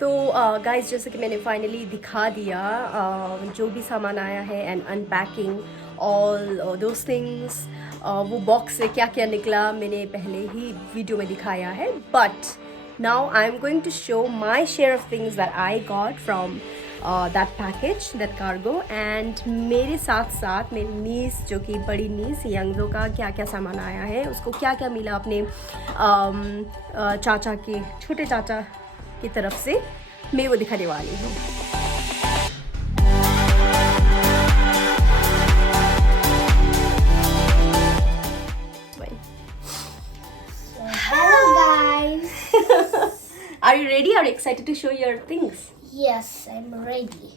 तो गाइस जैसे कि मैंने फाइनली दिखा दिया जो भी सामान आया है and unpacking all those things, वो बॉक्स से क्या क्या निकला मैंने पहले ही वीडियो में दिखाया है. But now I am going to show my share of things that I got from that package, that cargo. And मेरे साथ साथ मेरी नीस, जो कि बड़ी नीस यंगजो का क्या क्या सामान आया है, उसको क्या क्या मिला अपने चाचा के, छोटे चाचा की तरफ से, मैं वो दिखाने वाली हूँ. Hello guys. Are you ready? Are you excited to show your things? Yes, I'm ready.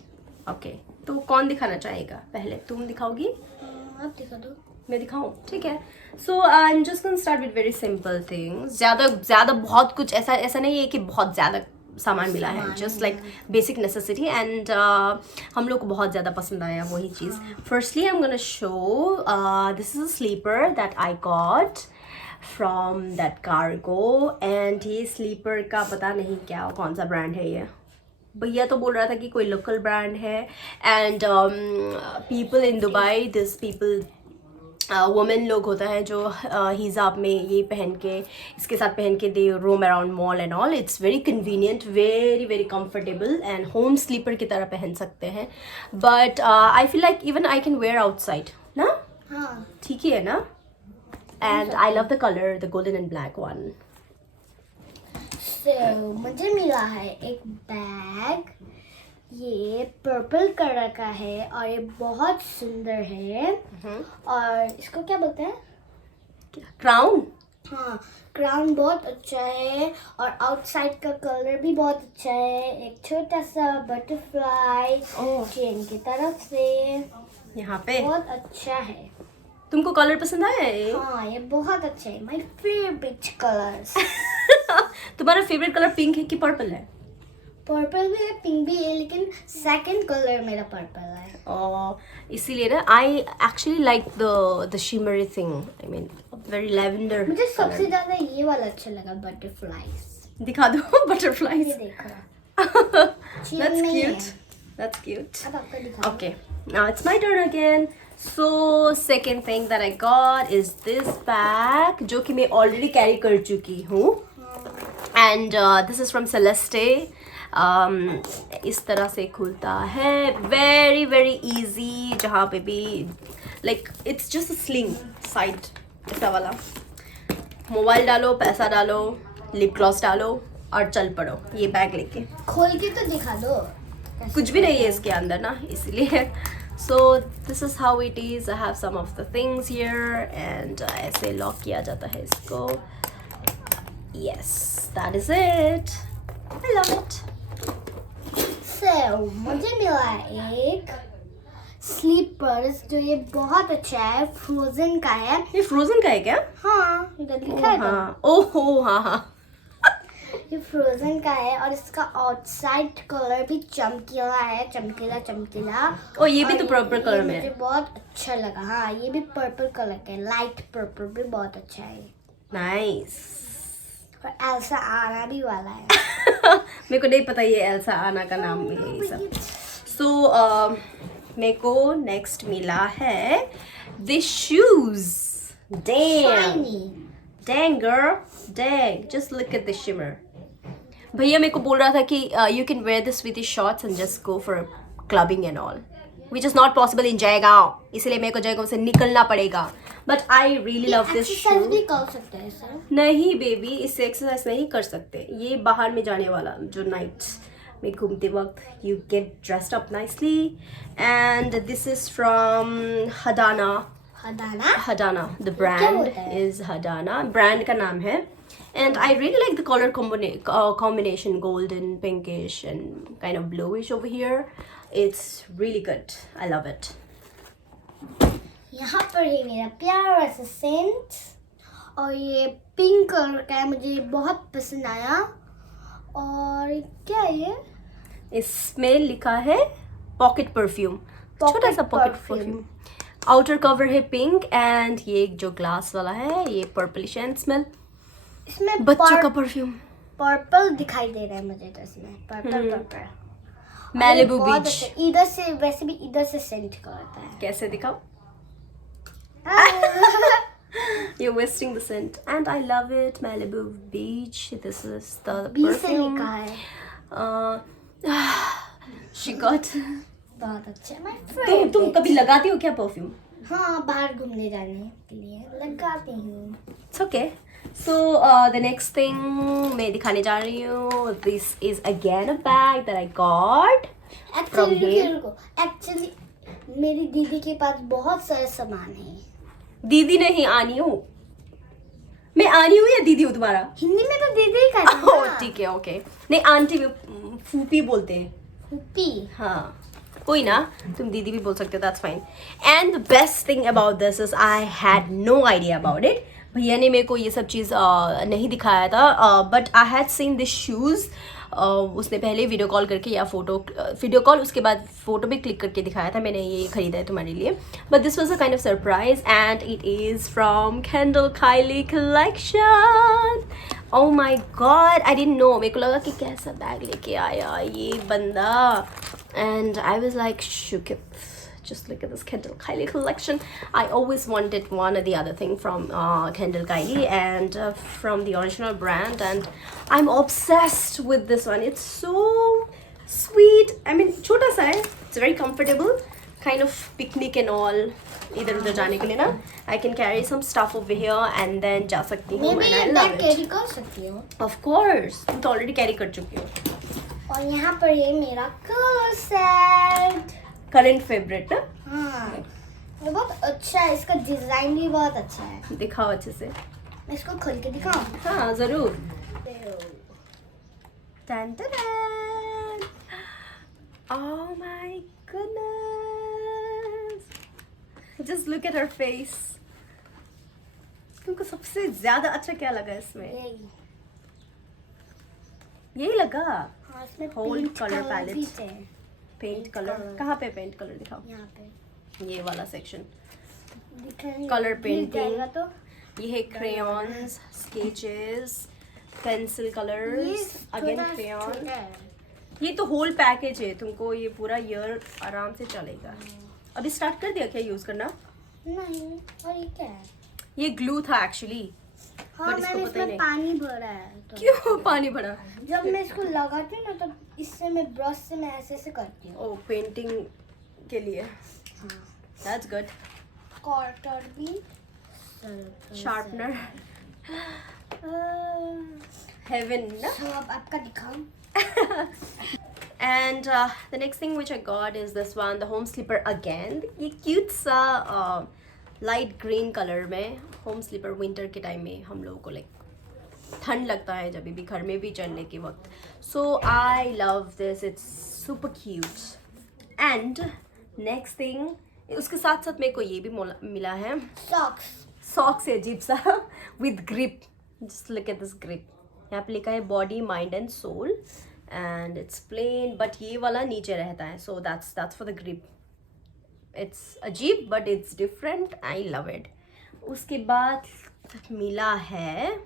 Okay. तो कौन दिखाना चाहेगा पहले? तुम दिखाओगी? आप दिखा दो. मैं दिखाऊं? ठीक है. So I'm just gonna start with very simple things. ज़्यादा बहुत कुछ ऐसा नहीं है कि बहुत ज़्यादा सामान मिला है. Just like basic necessity and हम लोग को बहुत ज़्यादा पसंद आया वही चीज़. Firstly, I'm gonna show this is a sleeper that I got from that cargo and ये sleeper का पता नहीं क्या कौन सा ब्रांड है ये. भैया तो बोल रहा था कि कोई लोकल ब्रांड है. And people in Dubai, this people women लोग होता है जो हिजाब में ये पहन के, इसके साथ पहन के दे roam around mall and all. It's very convenient, very very comfortable and home slipper की तरह पहन सकते हैं. But I feel like even I can wear outside ना. हाँ. ठीक ही है ना. And I love the colour, the golden and black one. So, मुझे मिला है एक बैग. ये पर्पल कलर का है और ये बहुत सुंदर है. और इसको क्या बोलते हैं? क्राउन. हाँ, क्राउन बहुत अच्छा है और आउटसाइड का कलर भी बहुत अच्छा है. एक छोटा सा बटरफ्लाई चेन की तरफ से यहाँ पे बहुत अच्छा है. तुमको कलर पसंद आया है? हाँ, ये बहुत अच्छा है. My favourite colours. तुम्हारा फेवरेट कलर पिंक है कि पर्पल है? पर्पल भी है, पिंक भी है, लेकिन सेकंड कलर मेरा पर्पल है. इसीलिए ना I actually like the shimmery thing. I mean very lavender. मुझे सबसे ज्यादा ये वाला अच्छा लगा, बटरफ्लाईज. दिखा दो बटरफ्लाईज. ये देखो. That's cute. That's cute. अब आपका दिखाओ. Okay, now it's my turn again. So second thing that I got is this bag, जो कि मैं already carry कर चुकी हूँ. And this is from Celeste. इस तरह से खुलता है. Very very easy. जहाँ पे भी like it's just a sling side, ऐसा वाला. मोबाइल डालो, पैसा डालो, लिप ग्लॉस डालो और चल पड़ो ये बैग लेके. खोल के तो दिखा दो. कुछ भी नहीं है इसके अंदर ना, इसलिए. So this is how it is. I have some of the things here and ऐसे लॉक किया जाता है इसको. Yes, that is it. I love it. So, मुझे मिला एक स्लीपर्स जो ये बहुत अच्छा है. फ्रोजन का है. ये फ्रोजन का है क्या? हाँ, इधर लिखा है. हाँ. ओहो हाँ हाँ. ये फ्रोजन का है और इसका आउटसाइड कलर भी चमकीला है. चमकीला. ओ ये भी तो और पर्पल कलर में मुझे है. बहुत अच्छा लगा. हाँ, ये भी पर्पल कलर का है. लाइट पर्पल भी बहुत अच्छा है. नाइस. और एल्सा आना भी वाला है. मेरे को नहीं पता ये एल्सा आना का नाम है ये सब. सो मेरे को नेक्स्ट मिला है this shoes. Shiny. Dang girl, dang, just look at the shimmer. भैया मेरे को बोल रहा था कि you can wear this with your shorts and just go for clubbing and all, which is not possible in Jaigaon. इसलिए मेरे को जयगांव से निकलना पड़ेगा. But I really love this exercise shoe. भी कर सकते हैं सर. नहीं बेबी, इससे एक्सरसाइज नहीं कर सकते. ये बाहर में जाने वाला जो नाइट में घूमते वक्त you get dressed up nicely. And this is from Hadana. The brand is Hadana. Brand का नाम है. And I really like the color combination, golden, pinkish and kind of bluish over here. It's really good. I love it. यहाँ पर है मेरा प्यारा सा Saint और ये पिंक कलर का है. मुझे बहुत पसंद आया. और क्या है ये? इसमें लिखा है पॉकेट परफ्यूम. छोटा सा पॉकेट परफ्यूम. आउटर कवर है पिंक एंड ये जो ग्लास वाला है ये पर्पलिश एंड स्मेल. इसमें बच्चों का परफ्यूम. पर्पल दिखाई दे रहा है मुझे तो इसमें पर्पल पर्पल मैलिबू बहुत बीच। अच्छा इधर से वैसे भी इधर से सेंट करता है कैसे दिखाओ? You're wasting the scent and I love it. Malibu Beach. This is the B से perfume. लिखा है She got. बहुत अच्छा है तुम कभी लगाती हो क्या परफ्यूम? हाँ बाहर घूमने जाने के लिए लगाती हूँ It's okay. So the next thing मैं दिखाने जा रही हूँ. This is again a bag that I got. Actually मेरी दीदी के पास बहुत सारे सामान है दीदी नहीं आनी हूँ मैं आनी हूँ या दीदी हूँ तुम्हारा? हिंदी में तो दीदी ही कहते हैं ओह ठीक है ओके नहीं आंटी फूफी बोलते हैं फूफी हाँ कोई ना तुम दीदी भी बोल सकते हो that's fine and the best thing about this is I had no idea about it भैया ने मेरे को ये सब चीज़ नहीं दिखाया था but I had seen this shoes उसने पहले वीडियो कॉल करके या वीडियो कॉल उसके बाद फोटो भी क्लिक करके दिखाया था मैंने ये खरीदा है तुम्हारे लिए but this was a kind of surprise and it is from candle Kylie collection oh my God I didn't know मेरे को लगा कि कैसा बैग लेके आया ये बंदा and I was like shook just look at this Kendall Kylie collection. I always wanted one or the other thing from Kendall Kylie and from the original brand and I'm obsessed with this one. It's so sweet. I mean छोटा सा है. It's very comfortable. Kind of picnic and all. इधर उधर जाने के लिए ना I can carry some stuff over here and then जा सकती हूँ and I love it. Carry कर सकती हूँ Of course. तुम तो already carry कर चुकी हो. और यहाँ पर ये मेरा कलर सेट Current favorite ना? हाँ ये बहुत अच्छा है इसका डिजाइन भी बहुत अच्छा है दिखाओ अच्छे से. मैं इसको खोल के दिखाऊं हाँ जरूर. Dun, dun, dun. Oh my goodness. Just look at her face. तुमको सबसे ज्यादा अच्छा क्या लगा इसमें? यही लगा? हाँ इसमें Whole paint color colour palette. भी है पेंट कलर color. कहाँ पे पेंट कलर दिखाओ? यहाँ पे ये वाला सेक्शन. दिखाएंगे Color गिर painting. जाएगा तो ये है crayons, sketches, pencil colors, again crayon. ये तो होल पैकेज है तुमको ये पूरा ईयर आराम से चलेगा. अभी स्टार्ट कर दिया क्या यूज करना? नहीं और ये क्या है ये ग्लू था एक्चुअली. हाँ But इसको मैंने पता ही इसमें नहीं. पानी भरा है तो क्यों पानी भरा? जब मैं इसको लगाती हूँ ना तो इससे मैं ब्रश से मैं ऐसे ऐसे करती हूँ ओ पेंटिंग के लिए. हाँ दैट्स गुड. कॉर्टर भी शार्पनर. हेवन ना. तो अब आपका दिखाऊं And the next thing which I got is this one, the home slipper again. ये cute सा light green color में home slipper winter के time में हम लोगों को like ठंड लगता है जब भी घर में भी चलने के वक्त. So I love this. It's super cute. And next thing उसके साथ साथ मेरे को ये भी मिला है. Socks है अजीब सा with grip. Just look at this grip. यहाँ पे लिखा है body, mind and soul. And it's plain but ये वाला नीचे रहता है so that's for the grip. It's अजीब but it's different. I love it. उसके बाद मिला है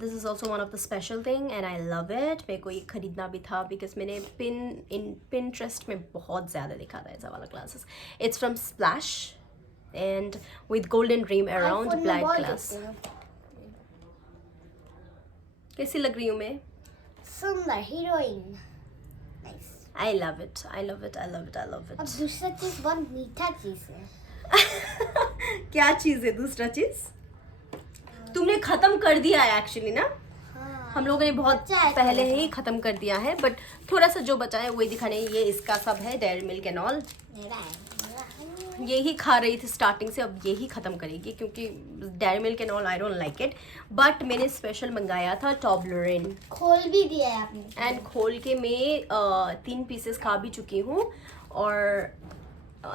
this is also one of the special thing and I love it. मेरे को ये खरीदना भी था because मैंने Pinterest में बहुत ज़्यादा देखा था ऐसा वाला glasses. It's from Splash and with golden rim around black glass. कैसी लग रही हूँ मैं? सुंदर heroine nice I love it. I love it. I love it. I love अब it. दूसरा चीज बहुत मीठा चीज है क्या चीज़ है दूसरा चीज़? तुमने खत्म कर दिया है एक्चुअली ना. हाँ हम लोगों ने बहुत बचा है पहले थोड़ा ही खत्म कर दिया है बट थोड़ा सा जो बचा है वही दिखाने. ये इसका सब है डेयरी मिल्क एंड ऑल. मेरा है यही खा रही थी स्टार्टिंग से अब यही ख़त्म करेगी क्योंकि dairy milk and all I don't like it but मैंने स्पेशल मंगाया था टॉबलरेन खोल भी दिया है आपने एंड खोल के मैं 3 पीसेस खा भी चुकी हूँ और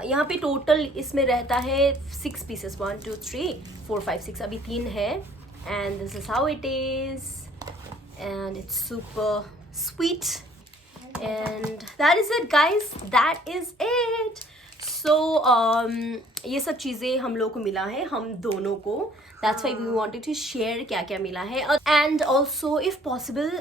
यहाँ पे टोटल इसमें रहता है 6 पीसेस 1 2 3 4 5 6 अभी 3 है and this is how it is and it's super sweet and that is it guys, that is it. So ये सब चीज़ें हम लोग को मिला है, हम दोनों को. That's why we wanted to share क्या क्या मिला है. And also if possible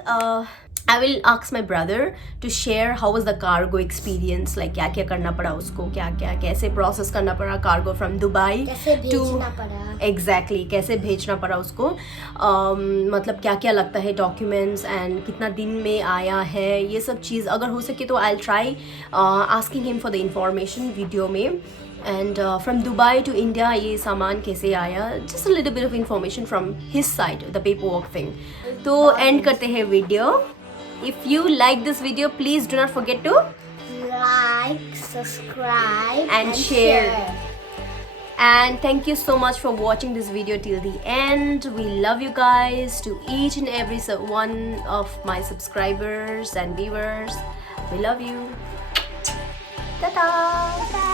I will ask my brother to share how was the cargo experience, like क्या क्या करना पड़ा उसको, क्या क्या कैसे process करना पड़ा cargo from Dubai कैसे to भेजना पड़ा exactly कैसे भेजना पड़ा उसको. मतलब क्या क्या लगता है डॉक्यूमेंट्स एंड कितना दिन में आया है, ये सब चीज़ अगर हो सके तो I'll try asking him for the information video में. And from Dubai to India ये सामान कैसे आया, just a little bit of information from his side, the paperwork thing. तो end करते हैं video. If you like this video, please do not forget to like, subscribe and share. And thank you so much for watching this video till the end. We love you guys, to each and every one of my subscribers and viewers. We love you. Ta-ta!